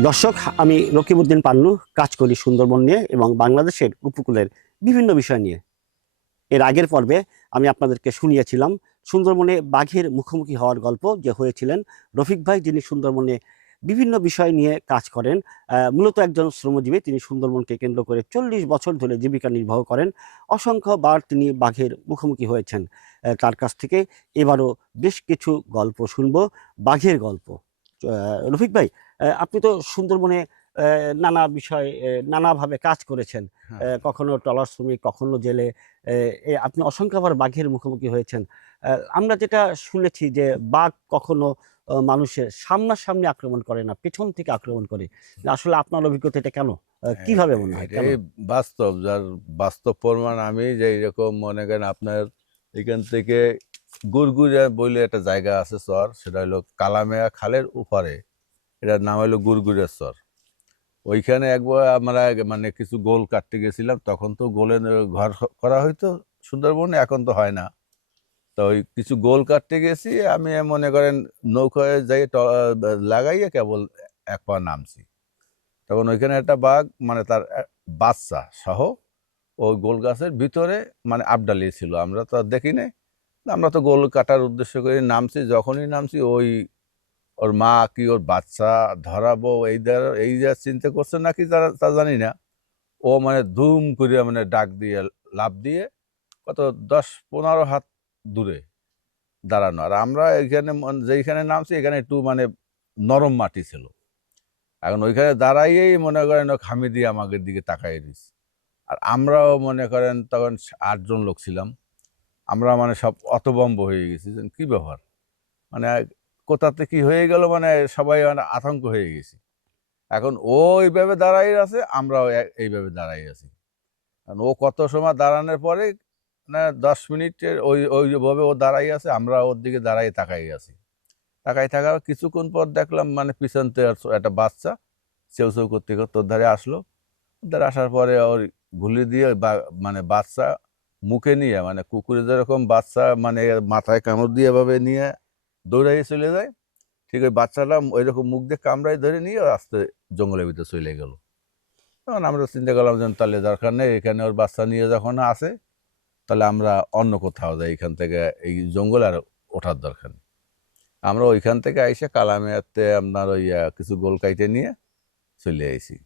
দর্শক, আমি রকিবউদ্দিন পান্নু, কাজ করি সুন্দরবন নিয়ে এবং বাংলাদেশের উপকূলের বিভিন্ন বিষয় নিয়ে। এর আগের পর্বে আমি আপনাদেরকে শুনিয়েছিলাম সুন্দরবনে বাঘের মুখোমুখি হওয়ার গল্প যে হয়েছিলেন রফিক ভাই, যিনি সুন্দরবনে বিভিন্ন বিষয় নিয়ে কাজ করেন। মূলত একজন শ্রমজীবী, তিনি সুন্দরবনকে কেন্দ্র করে চল্লিশ বছর ধরে জীবিকা নির্বাহ করেন। অসংখ্যবার তিনি বাঘের মুখোমুখি হয়েছেন। তার কাছ থেকে এবারও বেশ কিছু গল্প শুনব, বাঘের গল্প। রফিক ভাই আপনি তো সুন্দরবনে নানা বিষয় নানাভাবে কাজ করেছেন। হ্যাঁ। কখনো ট্রলার শ্রমিক কখনো জেলে আপনি অসংখ্যবার বাঘের মুখোমুখি হয়েছেন। আমরা যেটা শুনেছি যে বাঘ কখনো মানুষের সামনাসামনি আক্রমণ করে না পেছন থেকে আক্রমণ করে। আসলে আপনার অভিজ্ঞতা এটা কেন কীভাবে মনে হয়? বাস্তব যার বাস্তব প্রমাণ আমি যে এরকম মনে করেন আপনার এখান থেকে গুরগুরিয়া বলে একটা জায়গা আছে চর সেটা হলো কালামেয়া খালের উপরে। এটার নাম হলো গুরগুরিয়া চর ওইখানে একবার আমরা মানে কিছু গোল কাটতে গেছিলাম, তখন তো গোলে ঘর করা হয়তো সুন্দরবনে, এখন তো হয় না। তো ওই কিছু গোল কাটতে গেছি, আমি মনে করেন নৌকায় যাই লাগাইয়ে কেবল এক পা নামছি। তখন ওইখানে একটা বাঘ মানে তার বাচ্চা সহ ওই গোল গাছের ভিতরে মানে আপডালিয়ে ছিল। আমরা তো আর দেখি নাই আমরা তো গোল কাটার উদ্দেশ্য করে নামছি, যখনই নামছি ওই ওর মা কি ওর বাচ্চা ধরাবো, এই দ্বারা এই যা চিন্তা করছে নাকি তারা, তা জানি না। ও মানে ধুম করে মানে ডাক দিয়ে লাভ দিয়ে কত দশ পনেরো হাত দূরে দাঁড়ানো। আর আমরা এখানে যেইখানে নামছি এখানে একটু মানে নরম মাটি ছিল। এখন ওইখানে দাঁড়াইয়েই মনে করেন ও খামি দিয়ে আমাদের দিকে তাকাই দিস আর আমরাও মনে করেন তখন আটজন লোক ছিলাম। আমরা মানে সব অতবম্ব হয়ে গেছি। কি ব্যাপার? মানে কোথাতে কি হয়ে গেল মানে সবাই মানে আতঙ্ক হয়ে গেছি। এখন ও এইভাবে দাঁড়াই আছে, আমরাও এইভাবে দাঁড়াই আছি। কারণ ও কত সময় দাঁড়ানোর পরে না দশ মিনিটের ওই, ওইভাবে ও দাঁড়াই আছে, আমরা ওর দিকে দাঁড়াই তাকাই আছি। তাকাই থাকার কিছুক্ষণ পর দেখলাম মানে পিছনতে একটা বাচ্চা চেউ চেউ করতে করতে ওর ধারে আসলো। ধারে আসার পরে ওর ঘুলি দিয়ে মানে বাচ্চা মুখে নিয়ে মানে কুকুরে যেরকম বাচ্চা মানে মাথায় কামড় দিয়ে এভাবে নিয়ে দৌড়াইয়ে চলে যায়। ঠিক ওই বাচ্চাটা ওইরকম মুখ দিয়ে কামড়াই ধরে নিয়ে আস্তে জঙ্গলের ভিতরে চলে গেল। তখন আমরা চিন্তা করলাম যে তাহলে দরকার নেই এখানে ওর বাচ্চা নিয়ে যখন আসে তাহলে আমরা অন্য কোথাও যাই এখান থেকে এই জঙ্গল আর ওঠার দরকার নেই। আমরা ওইখান থেকে আইসে কালামিয়াতে আপনার ওই কিছু গোল কাইটে নিয়ে চলে আইসি।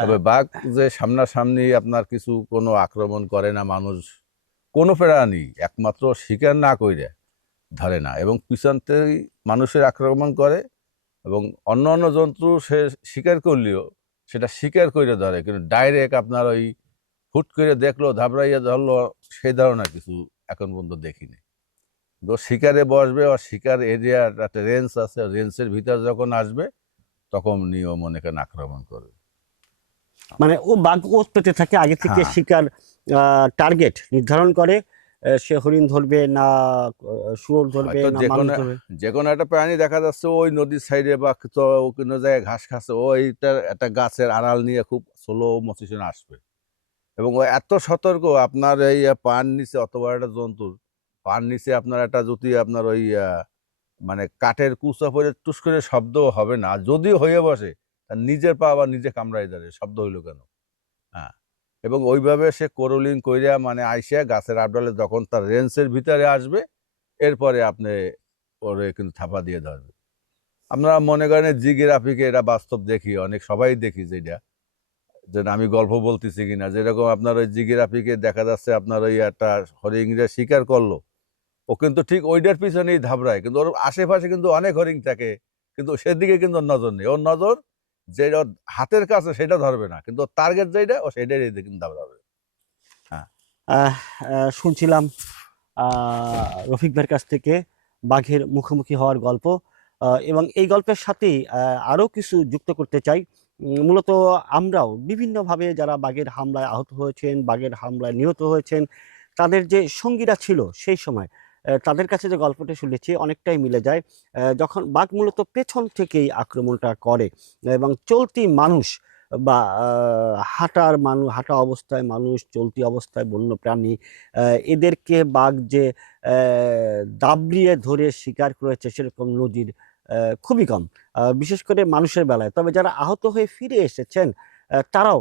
তবে বাঘ যে সামনাসামনি আপনার কিছু কোনো আক্রমণ করে না মানুষ কোনো প্রাণী একমাত্র শিকার না কইরে ধরে না এবং পিছন থেকেই মানুষের আক্রমণ করে এবং অন্য অন্য জন্তু সে শিকার করলেও সেটা শিকার করে ধরে। কিন্তু ডাইরেক্ট আপনার ওই হুট করে দেখল ধাবড়াইয়া ধরলো সেই ধরনের কিছু এখন পর্যন্ত দেখিনি। তো শিকারে বসবে আর শিকার এরিয়ার একটা রেঞ্জ আছে রেঞ্জের ভিতর যখন আসবে তখন নিয়ে মনে করেন আক্রমণ করবে। মানে ও বাঘ ওত পেতে থাকে আগে থেকে হ্যাঁ। শিকার টার্গেট নির্ধারণ করে সে হরিণ ধরবে না শুয়োর ধরবে না যে মানুষ কোনো ধরবে? যে কোনো একটা প্রাণী দেখা যাচ্ছে ওই নদীর সাইডে বা কোনো জায়গায় ঘাস খাচ্ছে একটা গাছের আড়াল নিয়ে খুব স্লো আসবে। এবং এত সতর্ক আপনার এই পান নিচে অত বড় একটা জন্তুর পান নিচে আপনার একটা যদি আপনার ওই মানে কাঠের কুচা পরে টুস করে শব্দ হবে না যদি হয়ে বসে তার নিজের পা আবার নিজে কামড়াই ধরে শব্দ হইল কেন? হ্যাঁ। এবং ওইভাবে সে করলিং কইরা মানে আইসে গাছের আবডালে যখন তার রেঞ্জের ভিতরে আসবে, এরপরে আপনি ওরে কিন্তু থাপা দিয়ে ধরবে। আমরা মনে করেন জিগিরাফিকে এটা বাস্তব দেখি, অনেক সবাই দেখি যেটা যে আমি গল্প বলতেছি কিনা। যেরকম আপনার ওই জিগিরাফিকে দেখা যাচ্ছে আপনার ওই একটা হরিংরা শিকার করল, ও কিন্তু ঠিক ওইটার পিছনেই ধাবড়ায়। কিন্তু ওর আশেপাশে কিন্তু অনেক হরিং থাকে, কিন্তু সেদিকে কিন্তু নজর নেই। ওর নজর যেটা হাতের কাছে সেটা ধরবে না। কিন্তু টার্গেট যেটা ও সেটাই কিন্তু আহ, আহ, শুনছিলাম রফিক ভাইয়ের কাছ থেকে বাঘের মুখোমুখি হওয়ার গল্প। এবং এই গল্পের সাথেই আরও কিছু যুক্ত করতে চাই। মূলত আমরাও বিভিন্নভাবে যারা বাঘের হামলায় আহত হয়েছেন বাঘের হামলায় নিহত হয়েছেন তাদের যে সঙ্গীরা ছিল সেই সময় তাদের কাছে যে গল্পটা শুনেছি অনেকটাই মিলে যায়। যখন বাঘ মূলত পেছন থেকেই আক্রমণটা করে এবং চলতি মানুষ বা হাঁটার মানুষ হাঁটা অবস্থায় মানুষ, চলতি অবস্থায় বন্য প্রাণী এদেরকে বাঘ যে দাবড়িয়ে ধরে শিকার করেছে সেরকম নদীর খুবই কম বিশেষ করে মানুষের বেলায়। তবে যারা আহত হয়ে ফিরে এসেছেন তারাও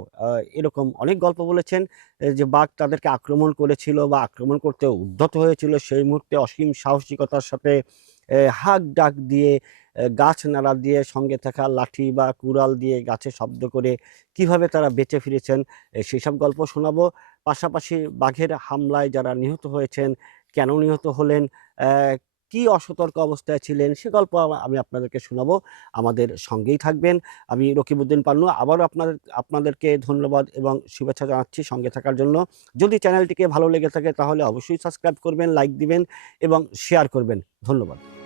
এরকম অনেক গল্প বলেছেন যে বাঘ তাদেরকে আক্রমণ করেছিল বা আক্রমণ করতে উদ্ধত হয়েছিল, সেই মুহূর্তে অসীম সাহসিকতার সাথে হাঁক ডাক দিয়ে গাছ নাড়া দিয়ে সঙ্গে থাকা লাঠি বা কুড়াল দিয়ে গাছে শব্দ করে কীভাবে তারা বেঁচে ফিরেছেন সেই সব গল্প শোনাবো। পাশাপাশি বাঘের হামলায় যারা নিহত হয়েছেন, কেন নিহত হলেন কি অসতর্ক অবস্থায় ছিলেন সে গল্প আমি আপনাদেরকে শোনাবো। আমাদের সঙ্গেই থাকবেন। আমি রকিবউদ্দিন পান্নু, আবারও আপনাদের আপনাদেরকে ধন্যবাদ এবং শুভেচ্ছা জানাচ্ছি সঙ্গে থাকার জন্য। যদি চ্যানেলটিকে ভালো লেগে থাকে তাহলে অবশ্যই সাবস্ক্রাইব করবেন, লাইক দিবেন এবং শেয়ার করবেন। ধন্যবাদ।